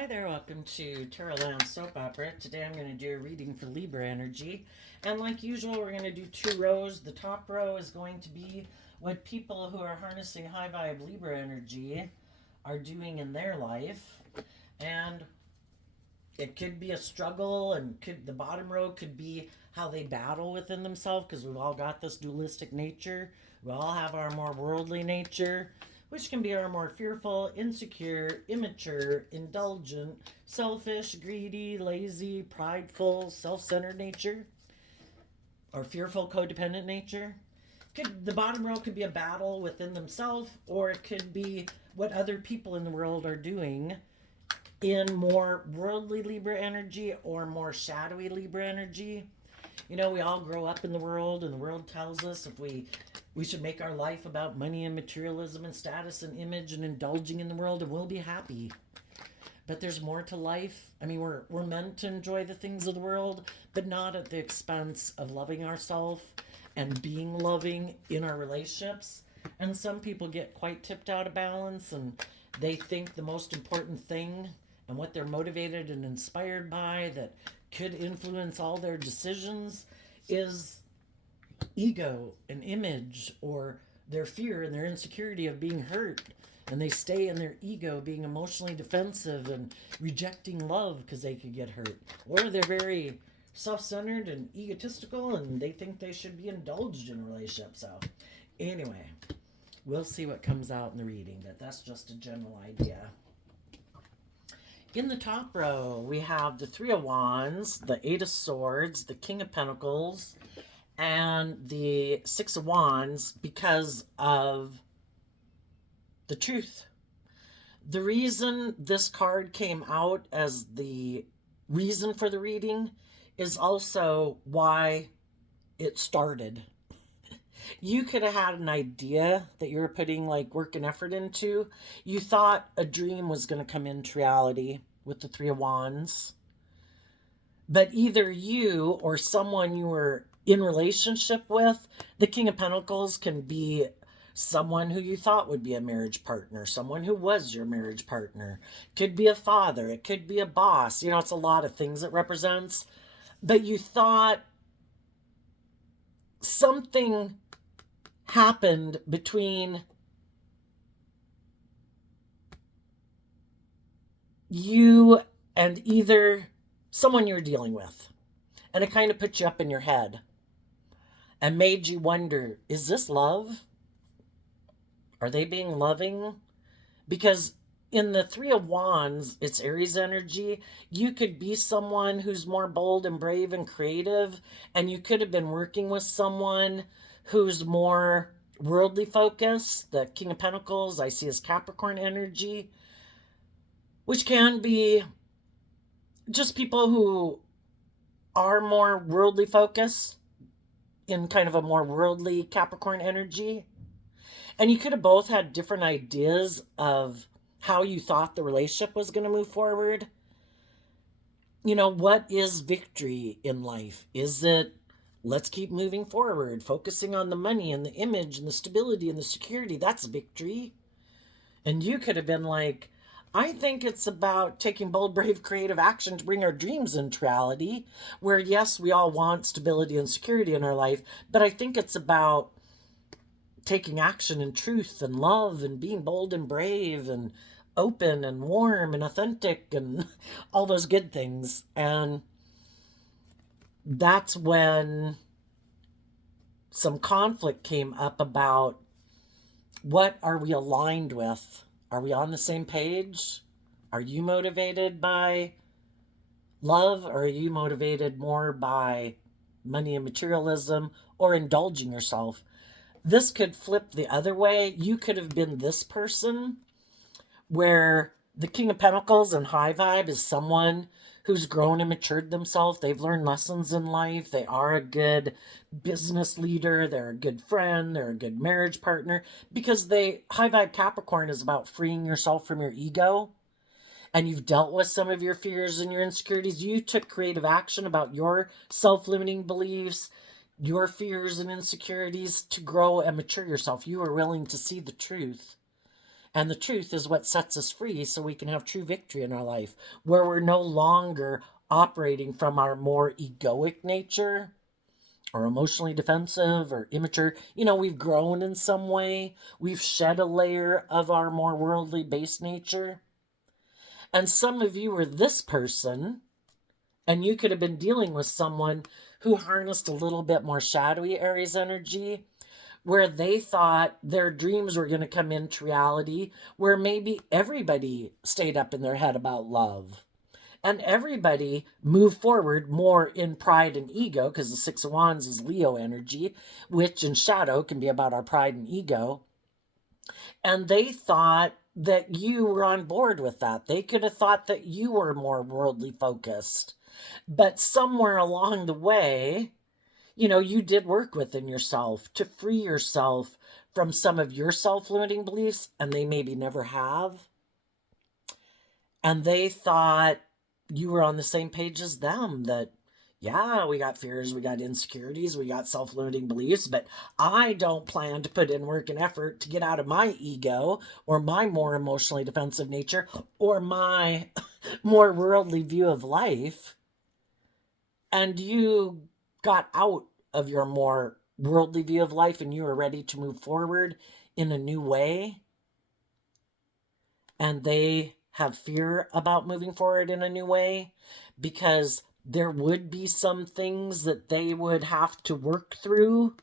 Hi there, welcome to Tarot Land Soap Opera. Today I'm going to do a reading for Libra energy. And like usual, we're going to do two rows. The top row is going to be what people who are harnessing high vibe Libra energy are doing in their life. And it could be a struggle, and the bottom row could be how they battle within themselves, because we've all got this dualistic nature. We all have our more worldly nature, which can be our more fearful, insecure, immature, indulgent, selfish, greedy, lazy, prideful, self-centered nature, or fearful, codependent nature. The bottom row could be a battle within themselves, or it could be what other people in the world are doing in more worldly Libra energy or more shadowy Libra energy. You know, we all grow up in the world, and the world tells us if we should make our life about money and materialism and status and image and indulging in the world, and we'll be happy. But there's more to life. I mean, we're meant to enjoy the things of the world, but not at the expense of loving ourselves and being loving in our relationships. And some people get quite tipped out of balance, and they think the most important thing and what they're motivated and inspired by that could influence all their decisions is ego and image, or their fear and their insecurity of being hurt. And they stay in their ego, being emotionally defensive and rejecting love because they could get hurt. Or they're very self-centered and egotistical, and they think they should be indulged in relationships. So anyway, we'll see what comes out in the reading, but that's just a general idea. In the top row, we have the Three of Wands, the Eight of Swords, the King of Pentacles, and the Six of Wands because of the truth. The reason this card came out as the reason for the reading is also why it started. You could have had an idea that you were putting like work and effort into. You thought a dream was going to come into reality with the Three of Wands. But either you or someone you were in relationship with, the King of Pentacles can be someone who you thought would be a marriage partner, someone who was your marriage partner. Could be a father, it could be a boss. You know, it's a lot of things it represents. But you thought something happened between you and either someone you were dealing with. And it kind of put you up in your head and made you wonder, is this love? Are they being loving? Because in the Three of Wands, it's Aries energy. You could be someone who's more bold and brave and creative, and you could have been working with someone who's more worldly focused. The King of Pentacles, I see as Capricorn energy, which can be just people who are more worldly focused in kind of a more worldly Capricorn energy. And you could have both had different ideas of how you thought the relationship was going to move forward. You know, what is victory in life? Is it, let's keep moving forward, focusing on the money and the image and the stability and the security? That's victory. And you could have been like, I think it's about taking bold, brave, creative action to bring our dreams into reality, where yes, we all want stability and security in our life, but I think it's about taking action in truth and love and being bold and brave and open and warm and authentic and all those good things. And that's when some conflict came up about what are we aligned with? Are we on the same page? Are you motivated by love, or are you motivated more by money and materialism or indulging yourself? This could flip the other way. You could have been this person where the King of Pentacles and high vibe is someone who's grown and matured themselves. They've learned lessons in life. They are a good business leader. They're a good friend. They're a good marriage partner, because high vibe Capricorn is about freeing yourself from your ego. And you've dealt with some of your fears and your insecurities. You took creative action about your self-limiting beliefs, your fears and insecurities, to grow and mature yourself. You are willing to see the truth. And the truth is what sets us free so we can have true victory in our life, where we're no longer operating from our more egoic nature or emotionally defensive or immature. We've grown in some way. We've shed a layer of our more worldly based nature. And some of you are this person, and you could have been dealing with someone who harnessed a little bit more shadowy Aries energy, where they thought their dreams were going to come into reality, where maybe everybody stayed up in their head about love. And everybody moved forward more in pride and ego, because the Six of Wands is Leo energy, which in shadow can be about our pride and ego. And they thought that you were on board with that. They could have thought that you were more worldly focused. But somewhere along the way, you did work within yourself to free yourself from some of your self-limiting beliefs, and they maybe never have. And they thought you were on the same page as them, that, yeah, we got fears, we got insecurities, we got self-limiting beliefs, but I don't plan to put in work and effort to get out of my ego or my more emotionally defensive nature or my more worldly view of life. And you got out of your more worldly view of life and you were ready to move forward in a new way. And they have fear about moving forward in a new way because there would be some things that they would have to work through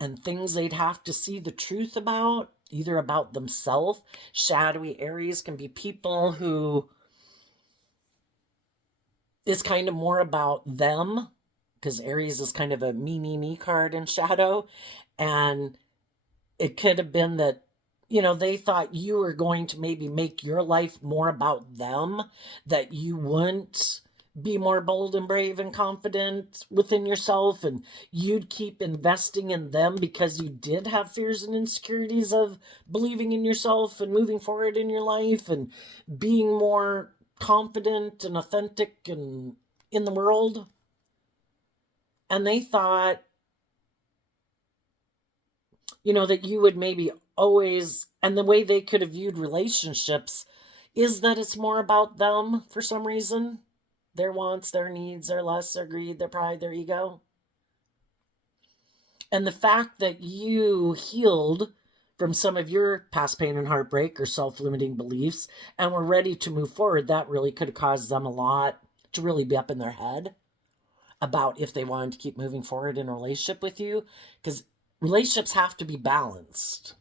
and things they'd have to see the truth about, either about themselves. Shadowy Aries can be people who is kind of more about them, because Aries is kind of a me card in shadow. And it could have been that, they thought you were going to maybe make your life more about them, that you wouldn't be more bold and brave and confident within yourself, and you'd keep investing in them because you did have fears and insecurities of believing in yourself and moving forward in your life and being more confident and authentic and in the world. And they thought, that you would maybe always, and the way they could have viewed relationships is that it's more about them for some reason. Their wants, their needs, their lusts, their greed, their pride, their ego. And the fact that you healed from some of your past pain and heartbreak or self-limiting beliefs and were ready to move forward, that really could have caused them a lot to really be up in their head about if they wanted to keep moving forward in a relationship with you, because relationships have to be balanced.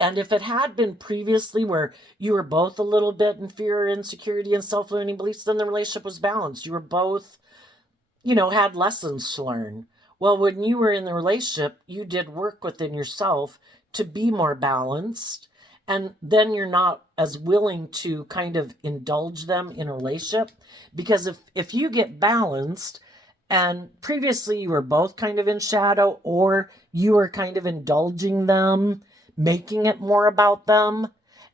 And if it had been previously where you were both a little bit in fear, insecurity, and self-limiting beliefs, then the relationship was balanced. You were both, had lessons to learn. Well, when you were in the relationship, you did work within yourself to be more balanced. And then you're not as willing to kind of indulge them in a relationship. Because if you get balanced, and previously you were both kind of in shadow, or you were kind of indulging them, making it more about them.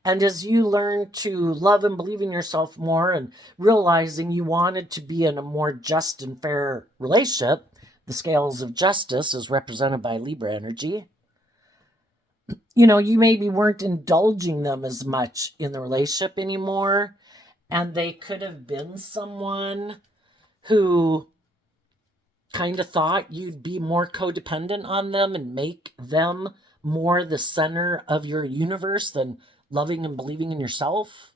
And as you learn to love and believe in yourself more and realizing you wanted to be in a more just and fair relationship, the scales of justice is represented by Libra energy. You maybe weren't indulging them as much in the relationship anymore. And they could have been someone who kind of thought you'd be more codependent on them and make them more the center of your universe than loving and believing in yourself.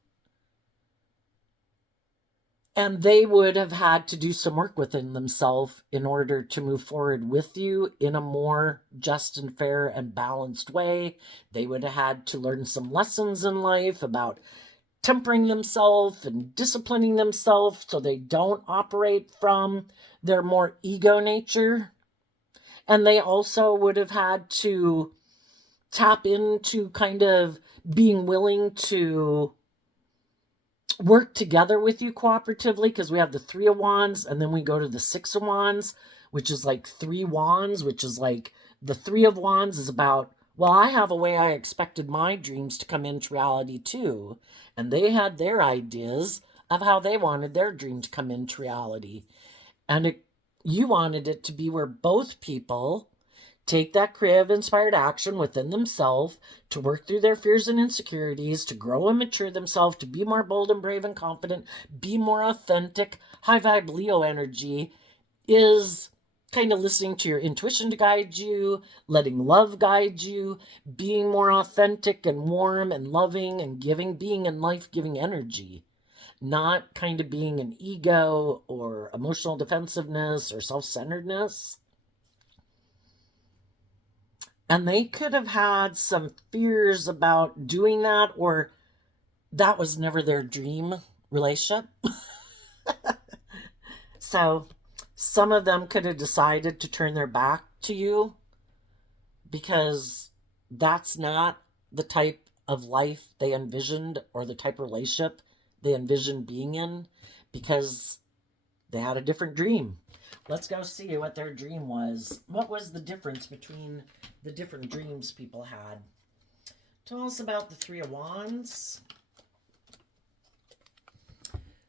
And they would have had to do some work within themselves in order to move forward with you in a more just and fair and balanced way. They would have had to learn some lessons in life about tempering themselves and disciplining themselves so they don't operate from their more ego nature. And they also would have had to tap into kind of being willing to work together with you cooperatively, because we have the Three of Wands and then we go to the Six of Wands, which is like three wands, which is like the Three of Wands is about, well, I have a way I expected my dreams to come into reality too. And they had their ideas of how they wanted their dream to come into reality. And you wanted it to be where both people take that creative inspired action within themselves to work through their fears and insecurities, to grow and mature themselves, to be more bold and brave and confident, be more authentic. High vibe Leo energy is kind of listening to your intuition to guide you, letting love guide you, being more authentic and warm and loving and giving, being in life giving energy, not kind of being an ego or emotional defensiveness or self centeredness. And they could have had some fears about doing that, or that was never their dream relationship. So some of them could have decided to turn their back to you because that's not the type of life they envisioned or the type of relationship they envisioned being in, because they had a different dream. Let's go see what their dream was. What was the difference between the different dreams people had? Tell us about the Three of Wands.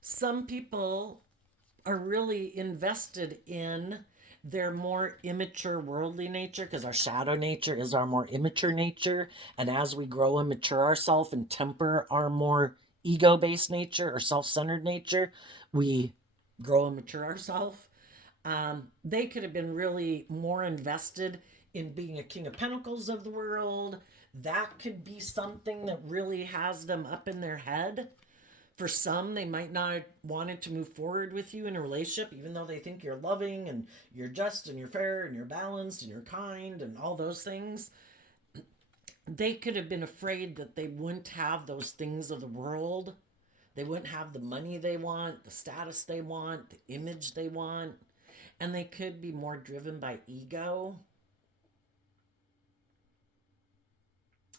Some people are really invested in their more immature worldly nature, because our shadow nature is our more immature nature. And as we grow and mature ourselves and temper our more ego based nature or self centered nature, we grow and mature ourselves. They could have been really more invested in being a King of Pentacles of the world. That could be something that really has them up in their head. For some, they might not wanted to move forward with you in a relationship, even though they think you're loving and you're just and you're fair and you're balanced and you're kind and all those things. They could have been afraid that they wouldn't have those things of the world. They wouldn't have the money they want, the status they want, the image they want. And they could be more driven by ego.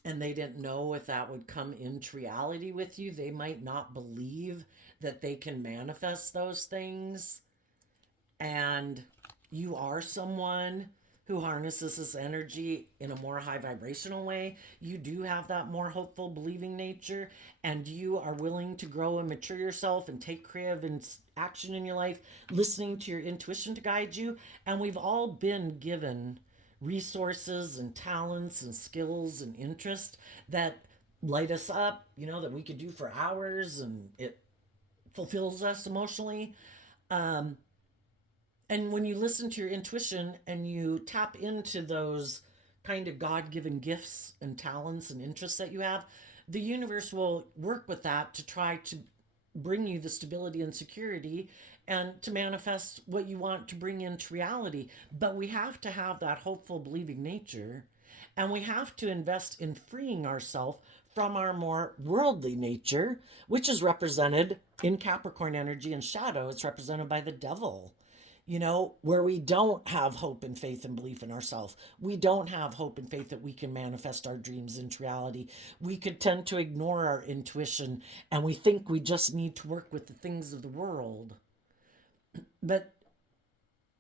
And they didn't know if that would come into reality with you. They might not believe that they can manifest those things. And you are someone who harnesses this energy in a more high vibrational way. You do have that more hopeful, believing nature, and you are willing to grow and mature yourself and take creative action in your life, listening to your intuition to guide you. And we've all been given resources and talents and skills and interest that light us up, that we could do for hours, and it fulfills us emotionally. And when you listen to your intuition and you tap into those kind of God given gifts and talents and interests that you have, the universe will work with that to try to bring you the stability and security and to manifest what you want to bring into reality. But we have to have that hopeful, believing nature, and we have to invest in freeing ourselves from our more worldly nature, which is represented in Capricorn energy and shadow. It's represented by the devil, where we don't have hope and faith and belief in ourselves. We don't have hope and faith that we can manifest our dreams into reality. We could tend to ignore our intuition, and we think we just need to work with the things of the world. But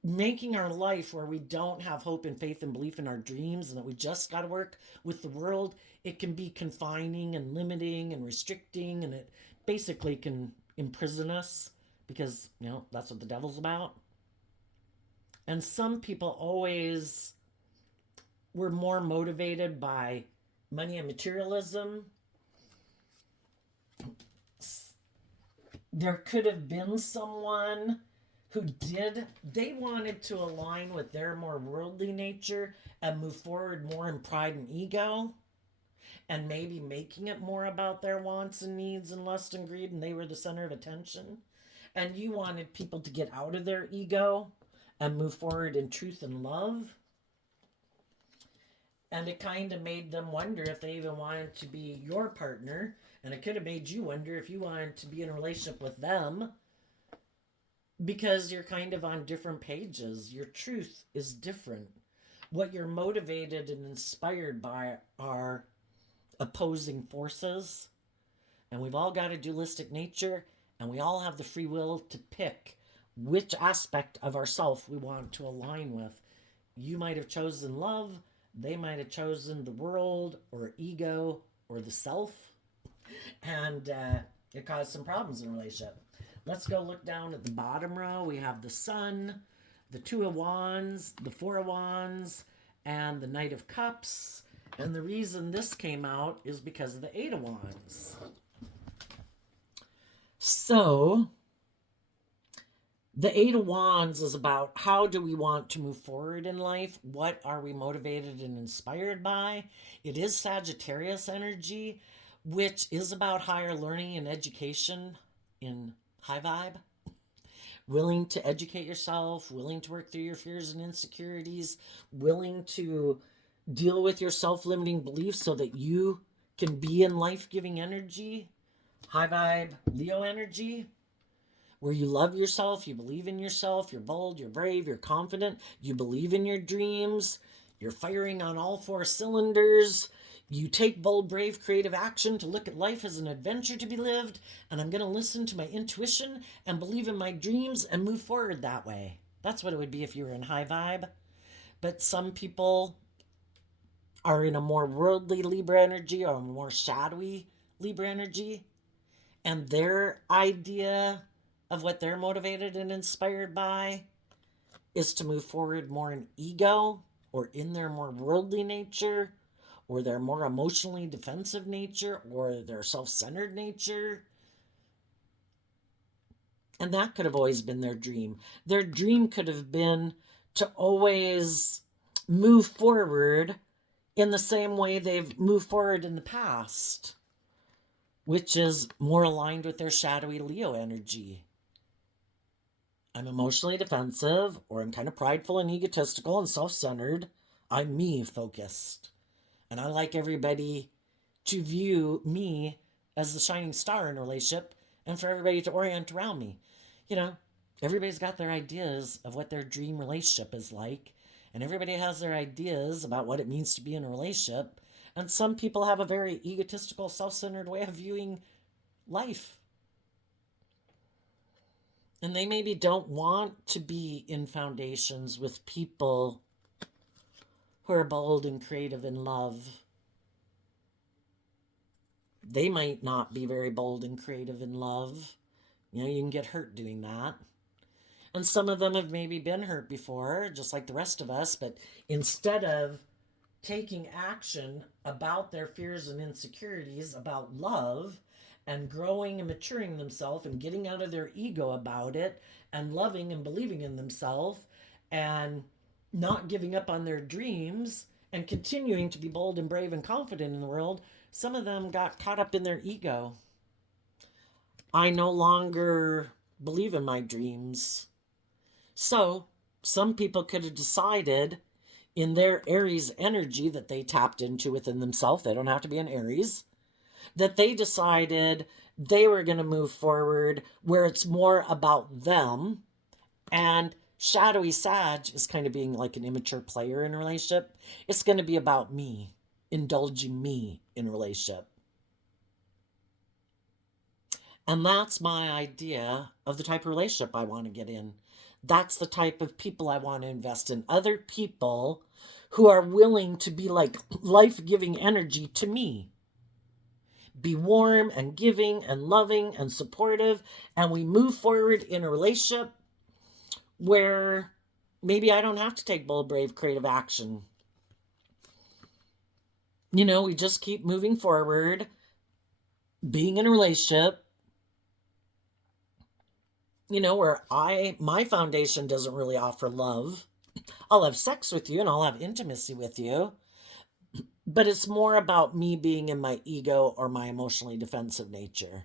making our life where we don't have hope and faith and belief in our dreams and that we just got to work with the world, it can be confining and limiting and restricting, and it basically can imprison us, because, that's what the devil's about. And some people always were more motivated by money and materialism. There could have been someone who they wanted to align with their more worldly nature and move forward more in pride and ego, and maybe making it more about their wants and needs and lust and greed, and they were the center of attention. And you wanted people to get out of their ego and move forward in truth and love. And it kind of made them wonder if they even wanted to be your partner. And it could have made you wonder if you wanted to be in a relationship with them, because you're kind of on different pages. Your truth is different. What you're motivated and inspired by are opposing forces. And we've all got a dualistic nature, and we all have the free will to pick which aspect of ourself we want to align with. You might have chosen love. They might have chosen the world or ego or the self. And it caused some problems in a relationship. Let's go look down at the bottom row. We have the Sun, the Two of Wands, the Four of Wands, and the Knight of Cups. And the reason this came out is because of the Eight of Wands. So, the Eight of Wands is about how do we want to move forward in life? What are we motivated and inspired by? It is Sagittarius energy, which is about higher learning and education in high vibe. Willing to educate yourself, willing to work through your fears and insecurities, willing to deal with your self-limiting beliefs so that you can be in life-giving energy. High vibe Leo energy, where you love yourself, you believe in yourself, you're bold, you're brave, you're confident, you believe in your dreams, you're firing on all four cylinders, you take bold, brave, creative action to look at life as an adventure to be lived, and I'm going to listen to my intuition and believe in my dreams and move forward that way. That's what it would be if you were in high vibe. But some people are in a more worldly Libra energy or a more shadowy Libra energy, and their idea of what they're motivated and inspired by is to move forward more in ego or in their more worldly nature or their more emotionally defensive nature or their self-centered nature. And that could have always been their dream. Their dream could have been to always move forward in the same way they've moved forward in the past, which is more aligned with their shadowy Leo energy. I'm emotionally defensive, or I'm kind of prideful and egotistical and self-centered. I'm me focused. And I like everybody to view me as the shining star in a relationship and for everybody to orient around me. You know, everybody's got their ideas of what their dream relationship is like, and everybody has their ideas about what it means to be in a relationship. And some people have a very egotistical, self-centered way of viewing life. And they maybe don't want to be in foundations with people who are bold and creative in love. They might not be very bold and creative in love. You know, you can get hurt doing that. And some of them have maybe been hurt before, just like the rest of us, but instead of taking action about their fears and insecurities, about love, and growing and maturing themselves and getting out of their ego about it and loving and believing in themselves and not giving up on their dreams and continuing to be bold and brave and confident in the world, some of them got caught up in their ego. I no longer believe in my dreams. So some people could have decided in their Aries energy that they tapped into within themselves, they don't have to be an Aries, that they decided they were going to move forward where it's more about them. And shadowy Sag is kind of being like an immature player in a relationship. It's going to be about me, indulging me in a relationship. And that's my idea of the type of relationship I want to get in. That's the type of people I want to invest in. Other people who are willing to be like life-giving energy to me. Be warm and giving and loving and supportive. And we move forward in a relationship where maybe I don't have to take bold, brave, creative action. You know, we just keep moving forward, being in a relationship, you know, where my foundation doesn't really offer love. I'll have sex with you and I'll have intimacy with you, but it's more about me being in my ego or my emotionally defensive nature.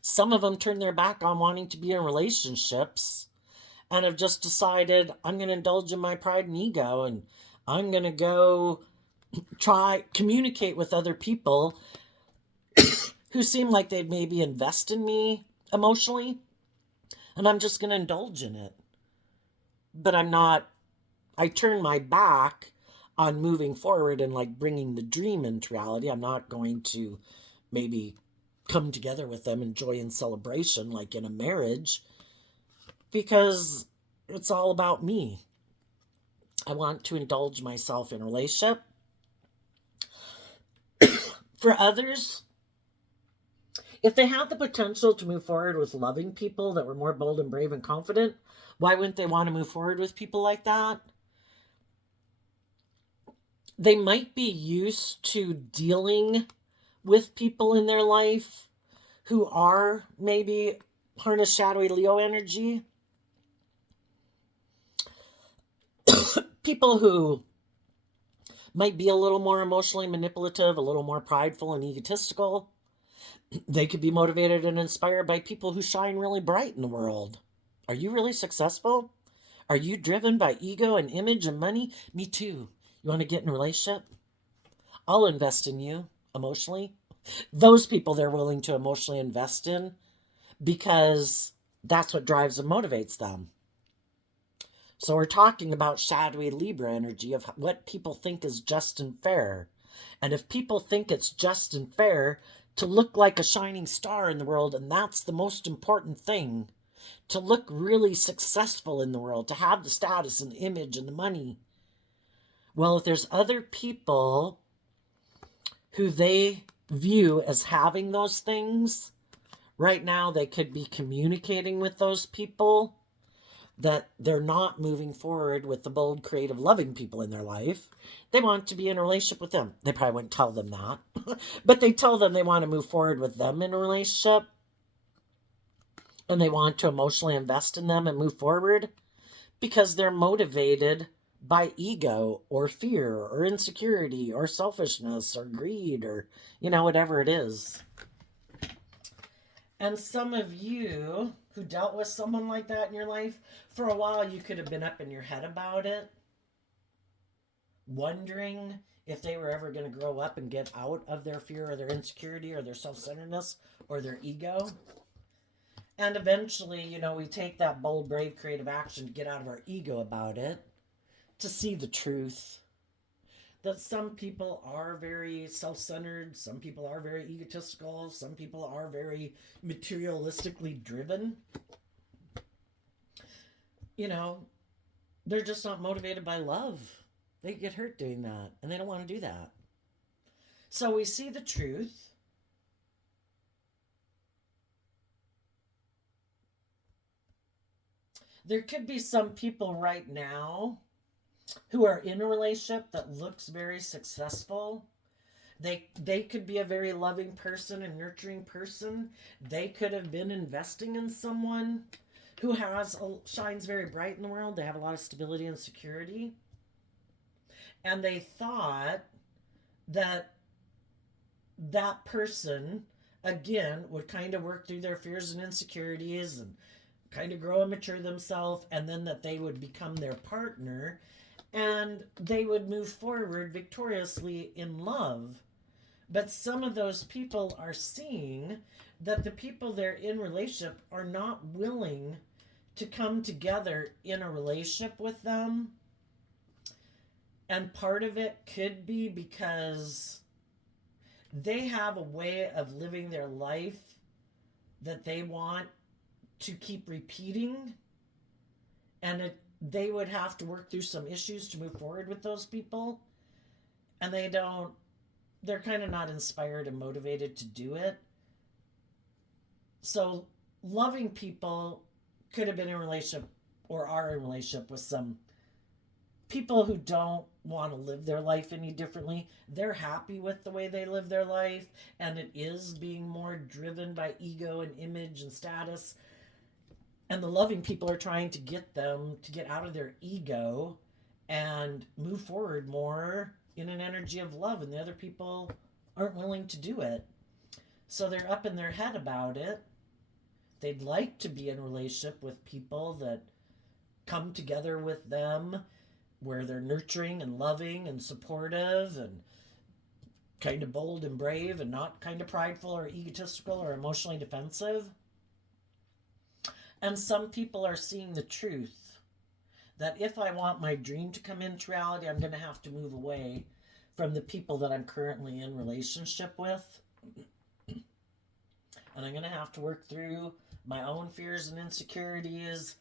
Some of them turn their back on wanting to be in relationships and have just decided, I'm going to indulge in my pride and ego and I'm going to go communicate with other people who seem like they'd maybe invest in me emotionally, and I'm just going to indulge in it. But I turn my back on moving forward and like bringing the dream into reality. I'm not going to maybe come together with them in joy and celebration like in a marriage, because it's all about me. I want to indulge myself in a relationship. For others, If they had the potential to move forward with loving people that were more bold and brave and confident, why wouldn't they want to move forward with people like that? They might be used to dealing with people in their life who are maybe harness shadowy Leo energy. People who might be a little more emotionally manipulative, a little more prideful and egotistical. They could be motivated and inspired by people who shine really bright in the world. Are you really successful? Are you driven by ego and image and money? Me too. You want to get in a relationship? I'll invest in you emotionally. Those people they're willing to emotionally invest in because that's what drives and motivates them. So we're talking about shadowy Libra energy of what people think is just and fair. And if people think it's just and fair to look like a shining star in the world, and that's the most important thing, to look really successful in the world, to have the status and the image and the money. Well, if there's other people who they view as having those things, right now they could be communicating with those people that they're not moving forward with the bold, creative, loving people in their life. They want to be in a relationship with them. They probably wouldn't tell them that, but they tell them they want to move forward with them in a relationship and they want to emotionally invest in them and move forward because they're motivated by ego or fear or insecurity or selfishness or greed or, whatever it is. And some of you who dealt with someone like that in your life, for a while you could have been up in your head about it, wondering if they were ever going to grow up and get out of their fear or their insecurity or their self-centeredness or their ego. And eventually, we take that bold, brave, creative action to get out of our ego about it, to see the truth. That some people are very self-centered, some people are very egotistical, some people are very materialistically driven. They're just not motivated by love. They get hurt doing that, and they don't want to do that. So we see the truth. There could be some people right now who are in a relationship that looks very successful. They could be a very loving person and nurturing person. They could have been investing in someone who shines very bright in the world. They have a lot of stability and security. And they thought that that person, again, would kind of work through their fears and insecurities and kind of grow and mature themselves, and then that they would become their partner and they would move forward victoriously in love. But some of those people are seeing that the people they're in relationship are not willing to come together in a relationship with them. And part of it could be because they have a way of living their life that they want to keep repeating, and they would have to work through some issues to move forward with those people, and they're kind of not inspired and motivated to do it. So loving people could have been in a relationship or are in a relationship with some people who don't want to live their life any differently. They're happy with the way they live their life, and it is being more driven by ego and image and status. And the loving people are trying to get them to get out of their ego and move forward more in an energy of love, and the other people aren't willing to do it. So they're up in their head about it. They'd like to be in a relationship with people that come together with them, where they're nurturing and loving and supportive and kind of bold and brave and not kind of prideful or egotistical or emotionally defensive. And some people are seeing the truth that if I want my dream to come into reality, I'm going to have to move away from the people that I'm currently in relationship with. And I'm going to have to work through my own fears and insecurities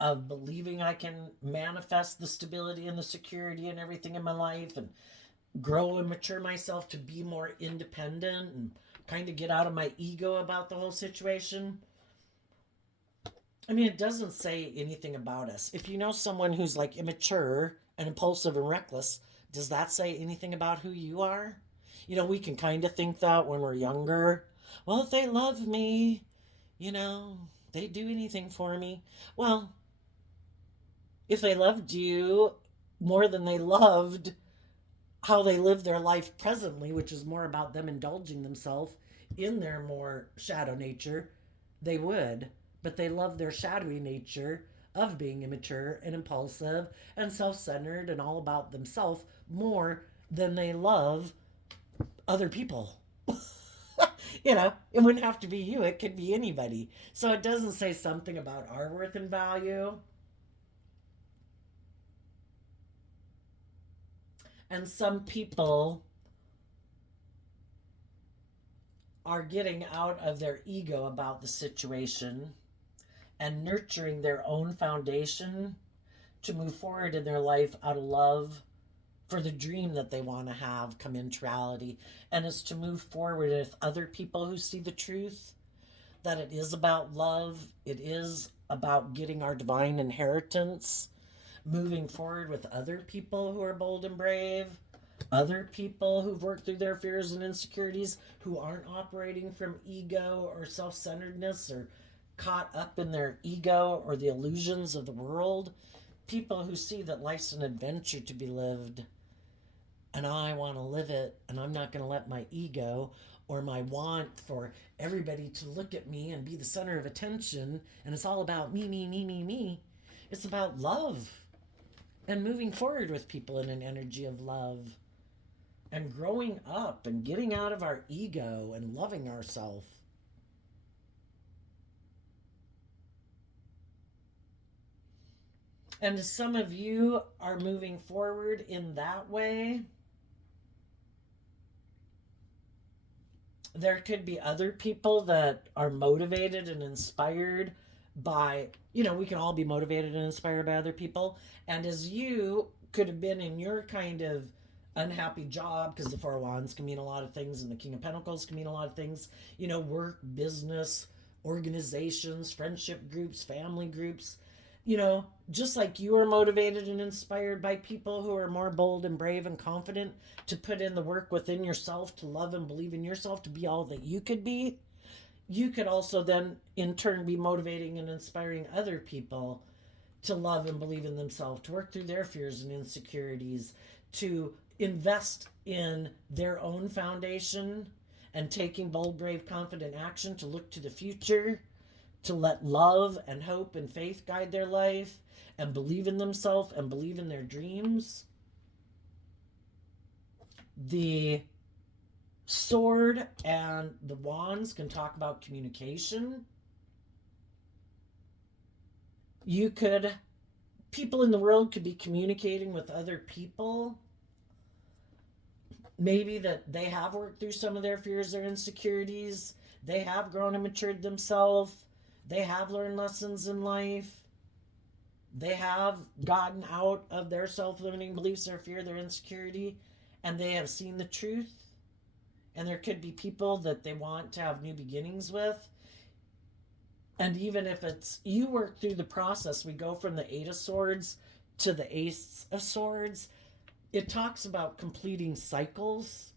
of believing I can manifest the stability and the security and everything in my life and grow and mature myself to be more independent and kind of get out of my ego about the whole situation. I mean, it doesn't say anything about us. If you know someone who's like immature and impulsive and reckless, does that say anything about who you are? You know, we can kind of think that when we're younger. Well, if they love me, you know, they'd do anything for me. Well, if they loved you more than they loved how they live their life presently, which is more about them indulging themselves in their more shadow nature, they would. But they love their shadowy nature of being immature and impulsive and self centered and all about themselves more than they love other people. You know, it wouldn't have to be you, it could be anybody. So it doesn't say something about our worth and value. And some people are getting out of their ego about the situation and nurturing their own foundation to move forward in their life out of love for the dream that they want to have come into reality. And it's to move forward with other people who see the truth, that it is about love, it is about getting our divine inheritance, moving forward with other people who are bold and brave, other people who've worked through their fears and insecurities, who aren't operating from ego or self-centeredness or caught up in their ego or the illusions of the world. People who see that life's an adventure to be lived, and I want to live it, and I'm not going to let my ego or my want for everybody to look at me and be the center of attention, and it's all about me, me, me, me, me. It's about love and moving forward with people in an energy of love and growing up and getting out of our ego and loving ourselves. And some of you are moving forward in that way. There could be other people that are motivated and inspired by, you know, we can all be motivated and inspired by other people. And as you could have been in your kind of unhappy job, because the Four of Wands can mean a lot of things and the King of Pentacles can mean a lot of things, you know, work, business, organizations, friendship groups, family groups, you know, just like you are motivated and inspired by people who are more bold and brave and confident to put in the work within yourself, to love and believe in yourself, to be all that you could be, you could also then in turn be motivating and inspiring other people to love and believe in themselves, to work through their fears and insecurities, to invest in their own foundation and taking bold, brave, confident action to look to the future, to let love and hope and faith guide their life and believe in themselves and believe in their dreams. The sword and the wands can talk about communication. People in the world could be communicating with other people. Maybe that they have worked through some of their fears, their insecurities. They have grown and matured themselves. They have learned lessons in life. They have gotten out of their self-limiting beliefs, their fear, their insecurity, and they have seen the truth. And there could be people that they want to have new beginnings with. And even if it's, you work through the process, we go from the Eight of Swords to the Ace of Swords. It talks about completing cycles,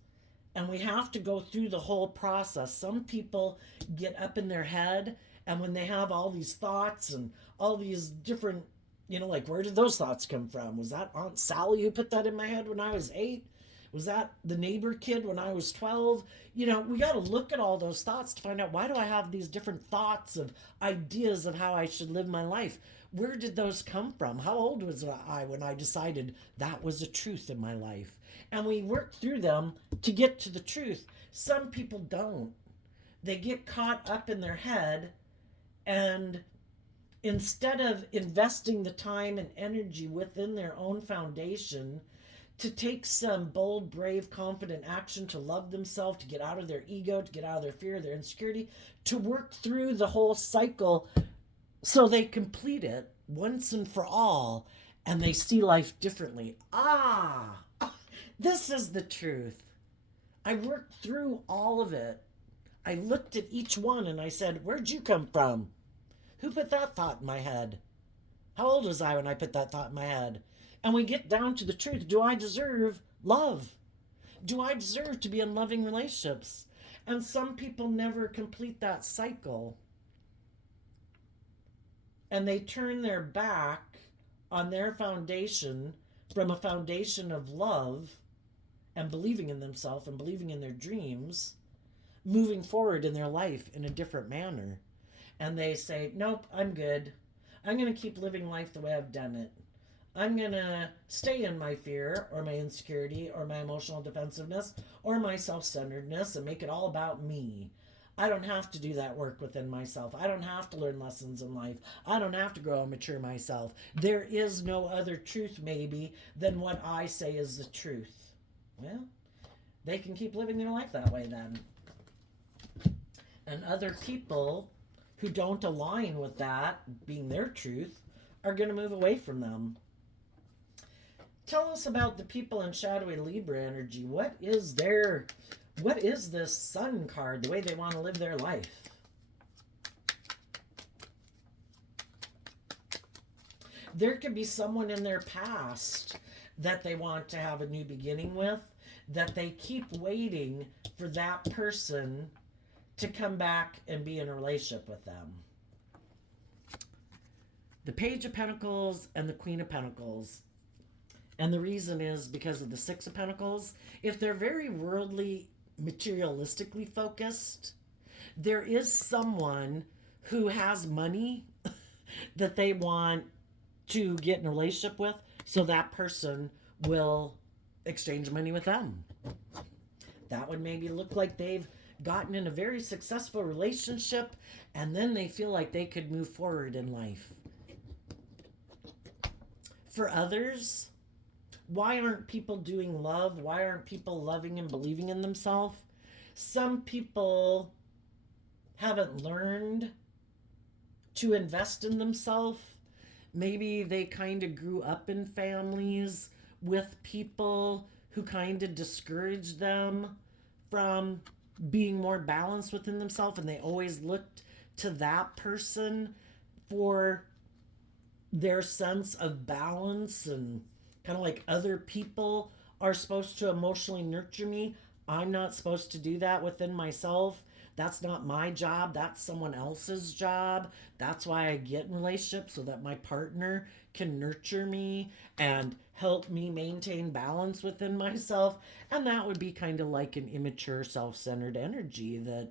and we have to go through the whole process. Some people get up in their head, and when they have all these thoughts and all these different, you know, like, where did those thoughts come from? Was that Aunt Sally who put that in my head when I was 8? Was that the neighbor kid when I was 12? You know, we got to look at all those thoughts to find out, why do I have these different thoughts of ideas of how I should live my life? Where did those come from? How old was I when I decided that was a truth in my life? And we work through them to get to the truth. Some people don't. They get caught up in their head, and instead of investing the time and energy within their own foundation to take some bold, brave, confident action to love themselves, to get out of their ego, to get out of their fear, their insecurity, to work through the whole cycle so they complete it once and for all, and they see life differently. This is the truth. I worked through all of it. I looked at each one and I said, where'd you come from? Who put that thought in my head? How old was I when I put that thought in my head? And we get down to the truth. Do I deserve love? Do I deserve to be in loving relationships? And some people never complete that cycle. And they turn their back on their foundation from a foundation of love and believing in themselves and believing in their dreams, moving forward in their life in a different manner. And they say, nope, I'm good. I'm going to keep living life the way I've done it. I'm going to stay in my fear or my insecurity or my emotional defensiveness or my self-centeredness and make it all about me. I don't have to do that work within myself. I don't have to learn lessons in life. I don't have to grow and mature myself. There is no other truth, maybe, than what I say is the truth. Well, they can keep living their life that way then. And other people who don't align with that being their truth are going to move away from them. Tell us about the people in shadowy Libra energy. What is this sun card, the way they want to live their life? There could be someone in their past that they want to have a new beginning with, that they keep waiting for that person to come back and be in a relationship with them. The Page of Pentacles and the Queen of Pentacles. And the reason is because of the Six of Pentacles. If they're very worldly, materialistically focused, there is someone who has money that they want to get in a relationship with, so that person will exchange money with them. That would maybe look like they've gotten in a very successful relationship and then they feel like they could move forward in life. For others, why aren't people doing love? Why aren't people loving and believing in themselves? Some people haven't learned to invest in themselves. Maybe they kind of grew up in families with people who kind of discouraged them from being more balanced within themselves, and they always looked to that person for their sense of balance, and kind of like other people are supposed to emotionally nurture me. I'm not supposed to do that within myself. That's not my job. That's someone else's job. That's why I get in relationships, so that my partner can nurture me and help me maintain balance within myself. And that would be kind of like an immature, self-centered energy that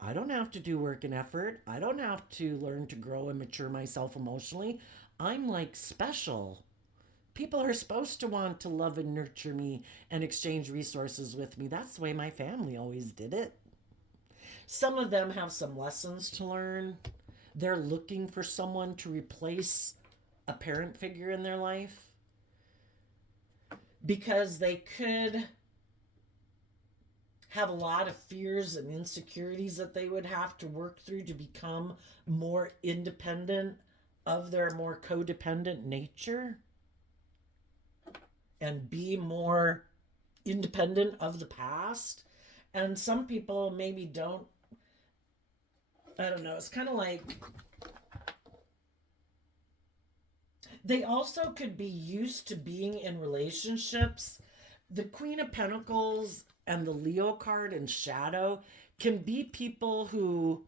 I don't have to do work and effort. I don't have to learn to grow and mature myself emotionally. I'm like special. People are supposed to want to love and nurture me and exchange resources with me. That's the way my family always did it. Some of them have some lessons to learn. They're looking for someone to replace a parent figure in their life because they could have a lot of fears and insecurities that they would have to work through to become more independent of their more codependent nature and be more independent of the past. And some people maybe don't, I don't know, it's kind of like they also could be used to being in relationships. The Queen of Pentacles and the Leo card in shadow can be people who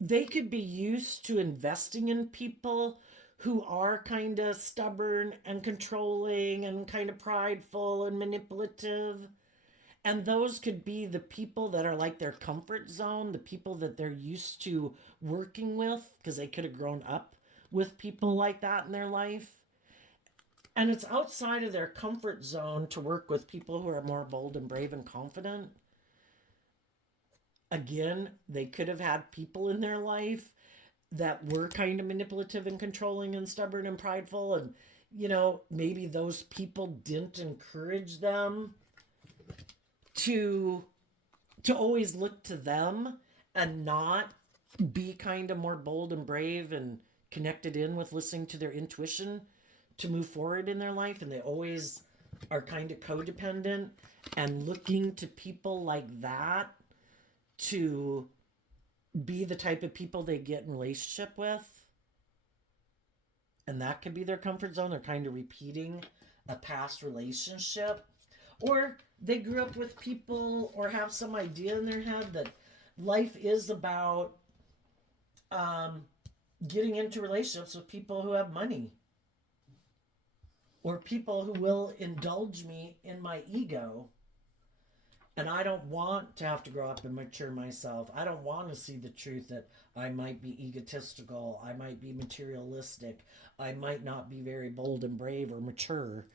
they could be used to investing in people who are kind of stubborn and controlling and kind of prideful and manipulative. And those could be the people that are like their comfort zone, the people that they're used to working with because they could have grown up with people like that in their life. And it's outside of their comfort zone to work with people who are more bold and brave and confident. Again, they could have had people in their life that were kind of manipulative and controlling and stubborn and prideful. And, you know, maybe those people didn't encourage them to always look to them and not be kind of more bold and brave and connected in with listening to their intuition to move forward in their life. And they always are kind of codependent and looking to people like that to be the type of people they get in relationship with. And that could be their comfort zone. They're kind of repeating a past relationship. Or they grew up with people or have some idea in their head that life is about getting into relationships with people who have money or people who will indulge me in my ego. And I don't want to have to grow up and mature myself. I don't want to see the truth that I might be egotistical, I might be materialistic, I might not be very bold and brave or mature.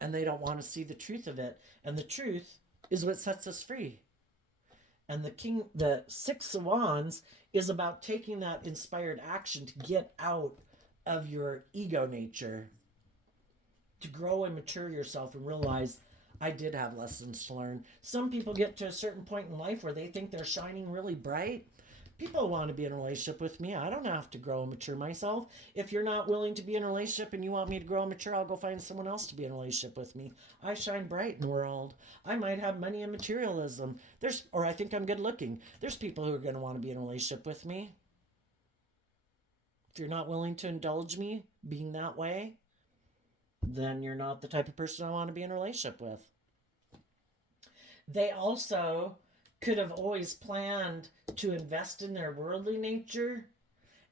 And they don't want to see the truth of it. And the truth is what sets us free. And the Six of Wands is about taking that inspired action to get out of your ego nature, to grow and mature yourself and realize I did have lessons to learn. Some people get to a certain point in life where they think they're shining really bright. People want to be in a relationship with me. I don't have to grow and mature myself. If you're not willing to be in a relationship and you want me to grow and mature, I'll go find someone else to be in a relationship with me. I shine bright in the world. I might have money and materialism. Or I think I'm good looking. There's people who are going to want to be in a relationship with me. If you're not willing to indulge me being that way, then you're not the type of person I want to be in a relationship with. They also could have always planned to invest in their worldly nature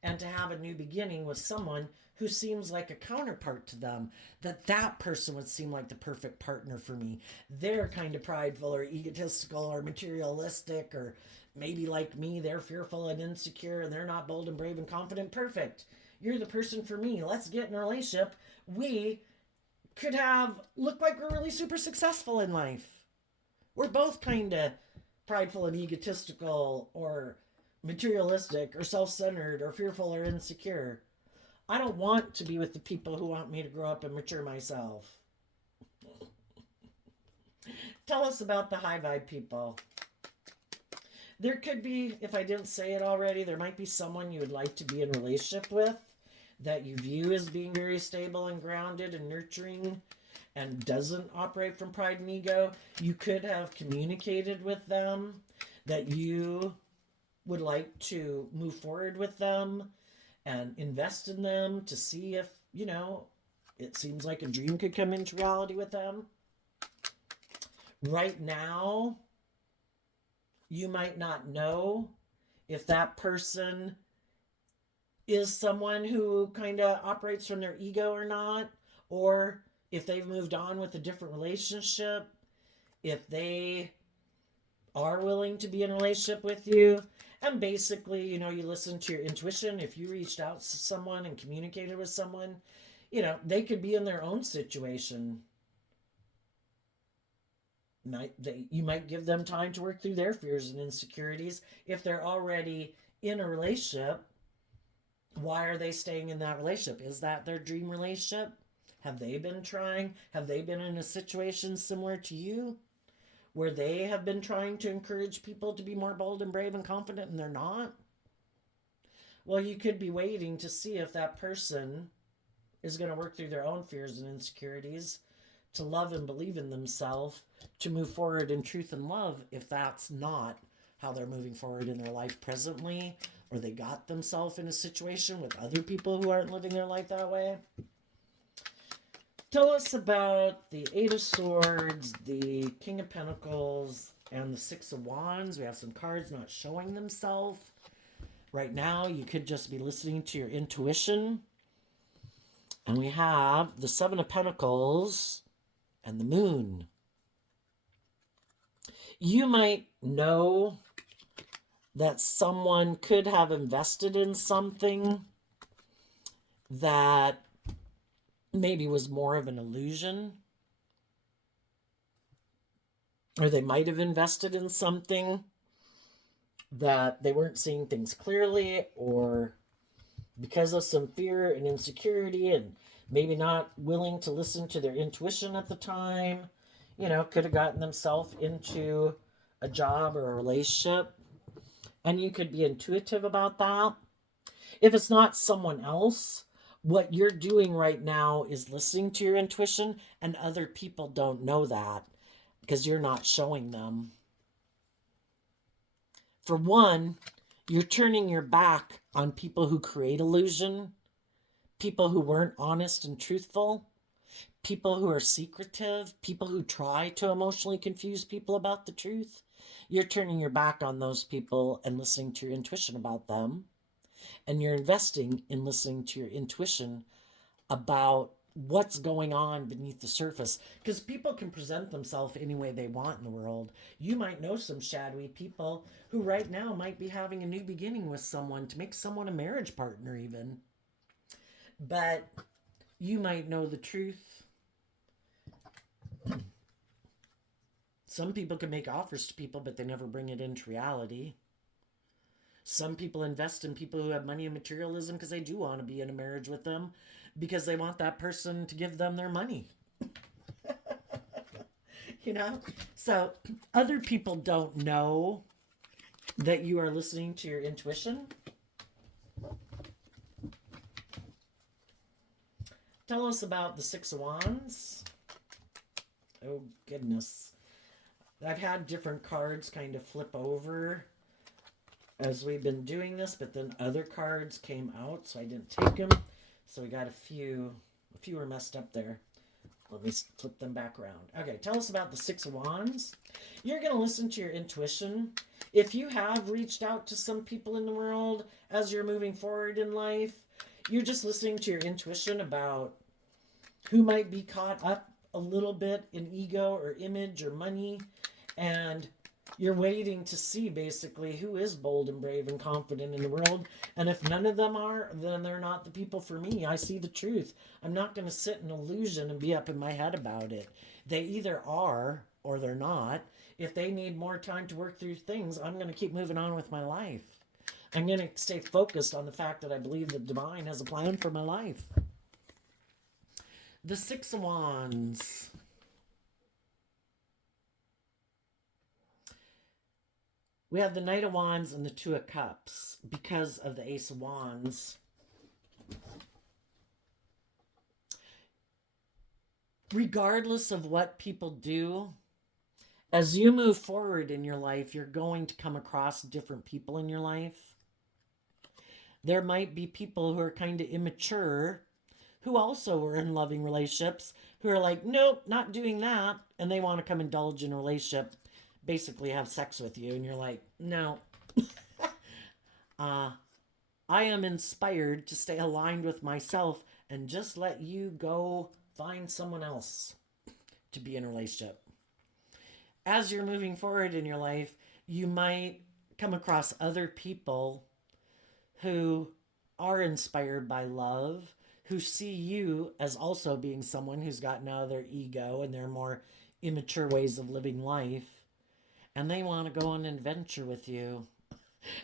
and to have a new beginning with someone who seems like a counterpart to them, that person would seem like the perfect partner for me. They're kind of prideful or egotistical or materialistic, or maybe like me, they're fearful and insecure and they're not bold and brave and confident. Perfect. You're the person for me. Let's get in a relationship. We could look like we're really super successful in life. We're both kind of prideful and egotistical or materialistic or self-centered or fearful or insecure. I don't want to be with the people who want me to grow up and mature myself. Tell us about the high vibe people. There could be, if I didn't say it already, there might be someone you would like to be in a relationship with that you view as being very stable and grounded and nurturing and doesn't operate from pride and ego. You could have communicated with them that you would like to move forward with them and invest in them to see if, it seems like a dream could come into reality with them. Right now, you might not know if that person is someone who kind of operates from their ego or not, or if they've moved on with a different relationship, if they are willing to be in a relationship with you. And basically, you listen to your intuition. If you reached out to someone and communicated with someone, they could be in their own situation. You might give them time to work through their fears and insecurities. If they're already in a relationship, why are they staying in that relationship? Is that their dream relationship? Have they been trying? Have they been in a situation similar to you where they have been trying to encourage people to be more bold and brave and confident and they're not? Well, you could be waiting to see if that person is going to work through their own fears and insecurities to love and believe in themselves, to move forward in truth and love, if that's not how they're moving forward in their life presently, or they got themselves in a situation with other people who aren't living their life that way. Tell us about the Eight of Swords, the King of Pentacles, and the Six of Wands. We have some cards not showing themselves. Right now, you could just be listening to your intuition. And we have the Seven of Pentacles and the Moon. You might know that someone could have invested in something that maybe was more of an illusion. Or they might have invested in something that they weren't seeing things clearly, or because of some fear and insecurity and maybe not willing to listen to their intuition at the time, could have gotten themselves into a job or a relationship. And you could be intuitive about that. If it's not someone else, what you're doing right now is listening to your intuition, and other people don't know that because you're not showing them. For one, you're turning your back on people who create illusion, people who weren't honest and truthful, people who are secretive, people who try to emotionally confuse people about the truth. You're turning your back on those people and listening to your intuition about them. And you're investing in listening to your intuition about what's going on beneath the surface, because people can present themselves any way they want in the world. You might know some shadowy people who right now might be having a new beginning with someone to make someone a marriage partner even, but you might know the truth. Some people can make offers to people, but they never bring it into reality. Some people invest in people who have money and materialism because they do want to be in a marriage with them, because they want that person to give them their money. You know? So other people don't know that you are listening to your intuition. Tell us about the Six of Wands. Oh, goodness. I've had different cards kind of flip over as we've been doing this, but then other cards came out, so I didn't take them. So we got a few were messed up there. Let me flip them back around. Okay, tell us about the Six of Wands. You're going to listen to your intuition. If you have reached out to some people in the world as you're moving forward in life, you're just listening to your intuition about who might be caught up a little bit in ego or image or money, and you're waiting to see basically who is bold and brave and confident in the world. And if none of them are, then they're not the people for me. I see the truth. I'm not going to sit in illusion and be up in my head about it. They either are or they're not. If they need more time to work through things, I'm going to keep moving on with my life. I'm going to stay focused on the fact that I believe the divine has a plan for my life. The Six of Wands. We have the Knight of Wands and the Two of Cups because of the Ace of Wands. Regardless of what people do, as you move forward in your life, you're going to come across different people in your life. There might be people who are kind of immature, who also are in loving relationships, who are like, nope, not doing that. And they want to come indulge in a relationship, basically have sex with you. And you're like, no. I am inspired to stay aligned with myself and just let you go find someone else to be in a relationship. As you're moving forward in your life, you might come across other people who are inspired by love, who see you as also being someone who's gotten out of their ego and their more immature ways of living life. And they want to go on an adventure with you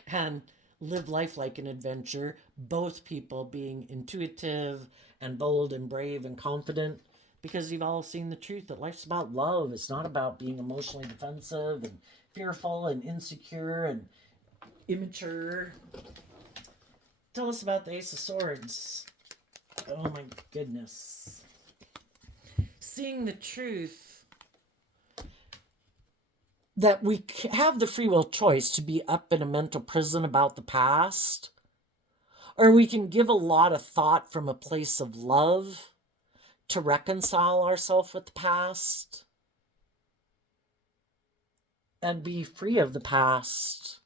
and live life like an adventure, both people being intuitive and bold and brave and confident, because you've all seen the truth that life's about love. It's not about being emotionally defensive and fearful and insecure and immature. Tell us about the Ace of Swords. Oh my goodness. Seeing the truth that we have the free will choice to be up in a mental prison about the past, or we can give a lot of thought from a place of love to reconcile ourselves with the past and be free of the past.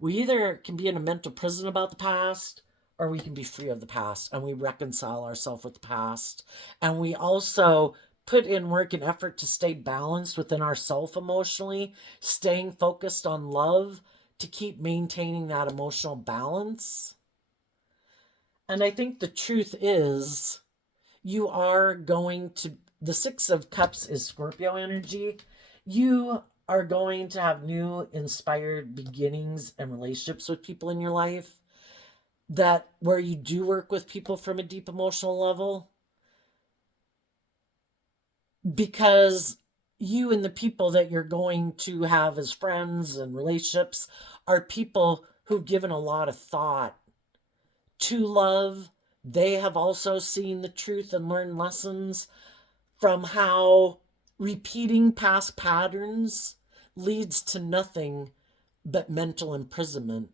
We either can be in a mental prison about the past, or we can be free of the past and we reconcile ourselves with the past. And we also put in work and effort to stay balanced within ourselves emotionally, staying focused on love to keep maintaining that emotional balance. And I think the truth is, you are going to, the Six of Cups is Scorpio energy. You are going to have new inspired beginnings and relationships with people in your life, that where you do work with people from a deep emotional level, because you and the people that you're going to have as friends and relationships are people who've given a lot of thought to love. They have also seen the truth and learned lessons from how repeating past patterns leads to nothing but mental imprisonment.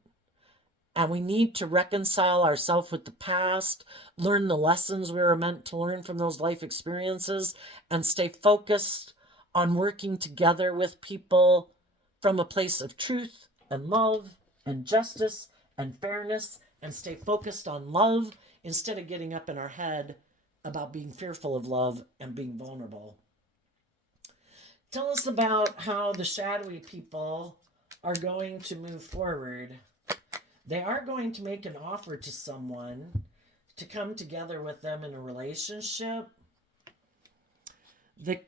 And we need to reconcile ourselves with the past, learn the lessons we were meant to learn from those life experiences, and stay focused on working together with people from a place of truth and love and justice and fairness, and stay focused on love instead of getting up in our head about being fearful of love and being vulnerable. Tell us about how the shadowy people are going to move forward. They are going to make an offer to someone to come together with them in a relationship. The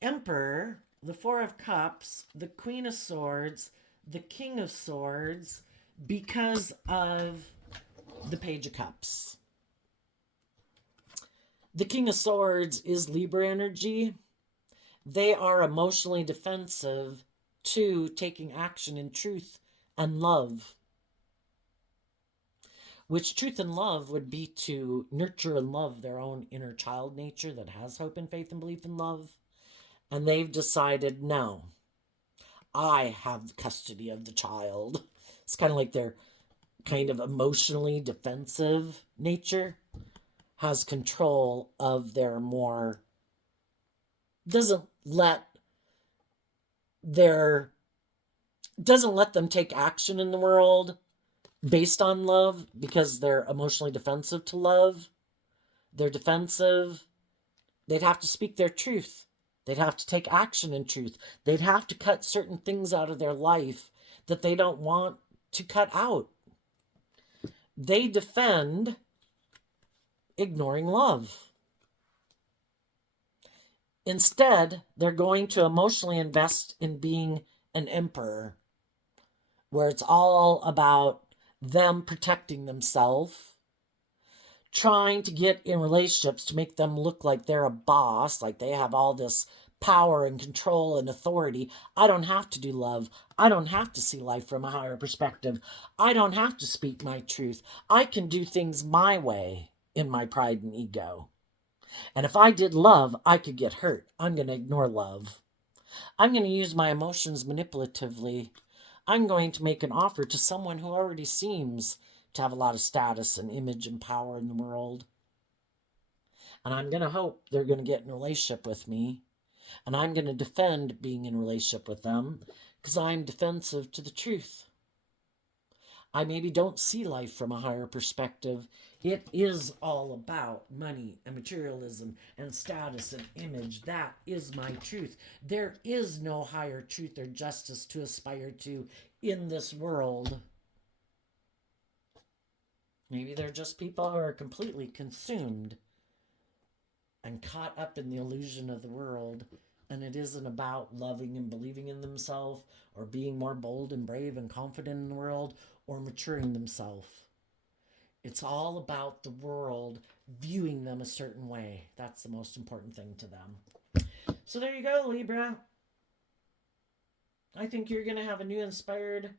Emperor, the Four of Cups, the Queen of Swords, the King of Swords, because of the Page of Cups. The King of Swords is Libra energy. They are emotionally defensive to taking action in truth and love. Which truth and love would be to nurture and love their own inner child nature that has hope and faith and belief in love. And they've decided, no, I have custody of the child. It's kind of like their kind of emotionally defensive nature has control of their more, doesn't let them take action in the world based on love because they're emotionally defensive to love. They're defensive. They'd have to speak their truth. They'd have to take action in truth. They'd have to cut certain things out of their life that they don't want to cut out. They defend ignoring love. Instead, they're going to emotionally invest in being an emperor, where it's all about them protecting themselves, trying to get in relationships to make them look like they're a boss, like they have all this power and control and authority. I don't have to do love. I don't have to see life from a higher perspective. I don't have to speak my truth. I can do things my way in my pride and ego. And if I did love, I could get hurt. I'm going to ignore love. I'm going to use my emotions manipulatively. I'm going to make an offer to someone who already seems to have a lot of status and image and power in the world. And I'm going to hope they're going to get in a relationship with me. And I'm going to defend being in a relationship with them because I'm defensive to the truth. I maybe don't see life from a higher perspective. It is all about money and materialism and status and image. That is my truth. There is no higher truth or justice to aspire to in this world. Maybe they're just people who are completely consumed and caught up in the illusion of the world. And it isn't about loving and believing in themselves or being more bold and brave and confident in the world or maturing themselves. It's all about the world viewing them a certain way. That's the most important thing to them. So there you go, Libra. I think you're going to have a new inspired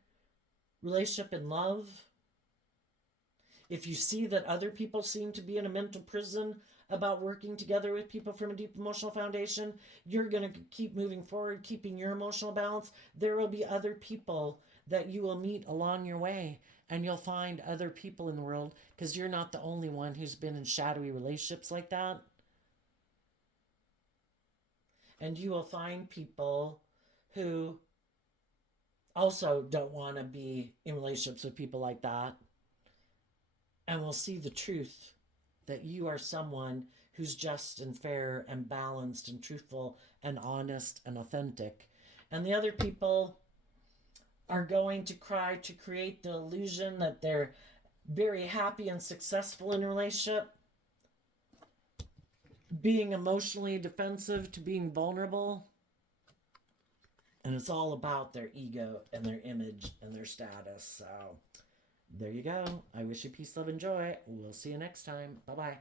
relationship in love. If you see that other people seem to be in a mental prison about working together with people from a deep emotional foundation, you're going to keep moving forward, keeping your emotional balance. There will be other people that you will meet along your way, and you'll find other people in the world because you're not the only one who's been in shadowy relationships like that. And you will find people who also don't want to be in relationships with people like that, and will see the truth that you are someone who's just and fair and balanced and truthful and honest and authentic. And the other people are going to try to create the illusion that they're very happy and successful in a relationship, being emotionally defensive to being vulnerable. And it's all about their ego and their image and their status. So there you go. I wish you peace, love, and joy. We'll see you next time. Bye-bye.